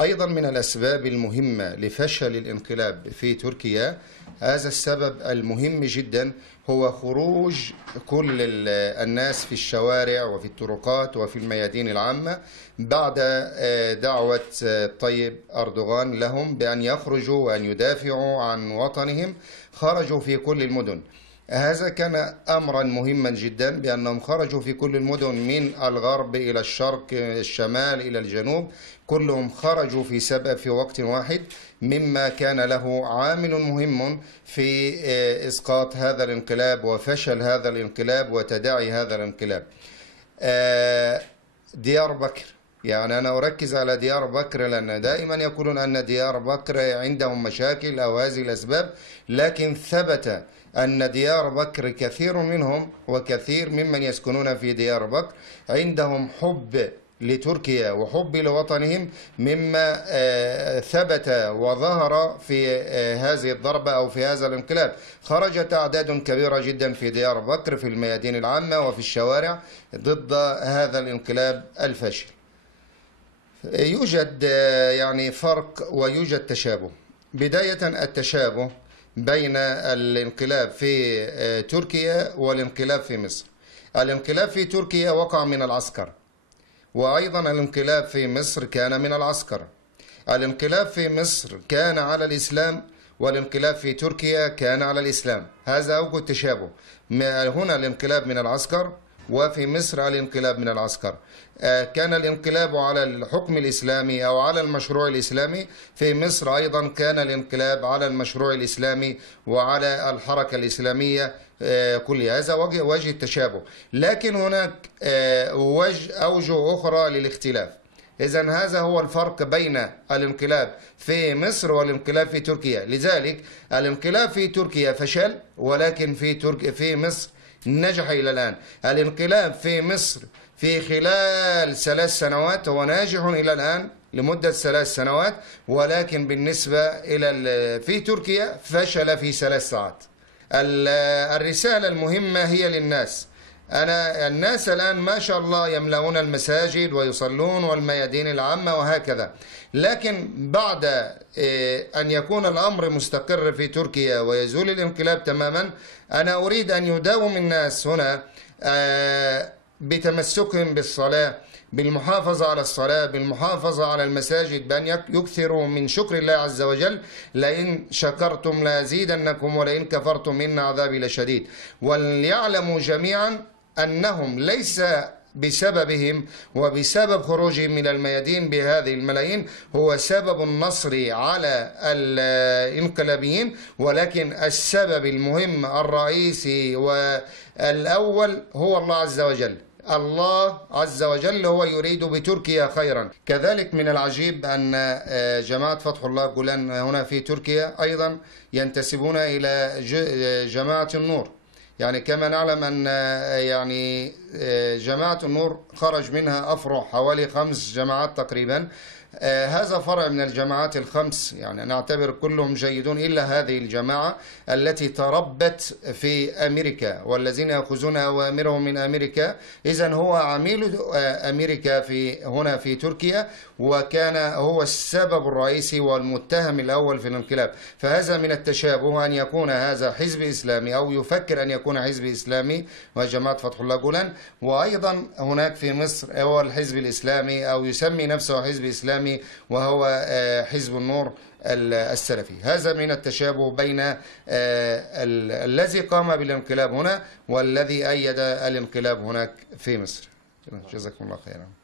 أيضا من الأسباب المهمة لفشل الانقلاب في تركيا، هذا السبب المهم جدا هو خروج كل الناس في الشوارع وفي الطرقات وفي الميادين العامة بعد دعوة طيب أردوغان لهم بأن يخرجوا وأن يدافعوا عن وطنهم. خرجوا في كل المدن. هذا كان أمرا مهما جدا بأنهم خرجوا في كل المدن من الغرب إلى الشرق، الشمال إلى الجنوب، كلهم خرجوا في وقت واحد، مما كان له عامل مهم في إسقاط هذا الانقلاب وفشل هذا الانقلاب وتداعي هذا الانقلاب. ديار بكر، يعني أنا أركز على ديار بكر لأن دائما يقولون أن ديار بكر عندهم مشاكل أو هذه الأسباب، لكن ثبت أن ديار بكر كثير منهم وكثير ممن يسكنون في ديار بكر عندهم حب لتركيا وحب لوطنهم، مما ثبت وظهر في هذه الضربة أو في هذا الانقلاب. خرجت أعداد كبيرة جدا في ديار بكر في الميادين العامة وفي الشوارع ضد هذا الانقلاب الفاشل. يوجد يعني فرق ويوجد تشابه. بداية التشابه بين الانقلاب في تركيا والانقلاب في مصر. الانقلاب في تركيا وقع من العسكر، وأيضا الانقلاب في مصر كان من العسكر. الانقلاب في مصر كان على الإسلام، والانقلاب في تركيا كان على الإسلام. هذا أوجه التشابه. هنا الانقلاب من العسكر، وفي مصر الانقلاب من العسكر. كان الانقلاب على الحكم الإسلامي أو على المشروع الإسلامي. في مصر أيضا كان الانقلاب على المشروع الإسلامي وعلى الحركة الإسلامية كلها. هذا وجه التشابه، لكن هناك أوجه أخرى للاختلاف. إذن هذا هو الفرق بين الانقلاب في مصر والانقلاب في تركيا. لذلك الانقلاب في تركيا فشل، ولكن في مصر نجح إلى الآن. الانقلاب في مصر في خلال 3 سنوات هو ناجح إلى الآن لمدة 3 سنوات، ولكن بالنسبة إلى في تركيا فشل في 3 ساعات. الرسالة المهمة هي للناس. الناس الآن ما شاء الله يملؤون المساجد ويصلون والميادين العامة وهكذا، لكن بعد أن يكون الأمر مستقر في تركيا ويزول الانقلاب تماما، أنا أريد أن يداوم الناس هنا بتمسكهم بالصلاة، بالمحافظة على الصلاة، بالمحافظة على المساجد، بأن يكثروا من شكر الله عز وجل. لئن شكرتم لأزيدنكم ولئن كفرتم إن عذابي لشديد. وليعلموا جميعا أنهم ليس بسببهم وبسبب خروجهم من الميادين بهذه الملايين هو سبب النصر على الانقلابيين، ولكن السبب المهم الرئيسي والأول هو الله عز وجل. الله عز وجل هو يريد بتركيا خيرا. كذلك من العجيب أن جماعة فتح الله جولان هنا في تركيا أيضا ينتسبون إلى جماعة النور. يعني كما نعلم أن يعني جماعة النور خرج منها أفرع حوالي 5 جماعات تقريبا. هذا فرع من الجماعات ال5، يعني نعتبر كلهم جيدون إلا هذه الجماعة التي تربت في أمريكا والذين يأخذون أوامرهم من أمريكا. إذن هو عميل أمريكا هنا في تركيا، وكان هو السبب الرئيسي والمتهم الأول في الانقلاب. فهذا من التشابه أن يكون هذا حزب إسلامي أو يفكر أن يكون حزب إسلامي وجماعة فتح الله جولان، وأيضا هناك في مصر هو الحزب الإسلامي أو يسمي نفسه حزب إسلامي وهو حزب النور السلفي. هذا من التشابه بين الذي قام بالانقلاب هنا والذي أيد الانقلاب هناك في مصر. جزاكم الله خيرا.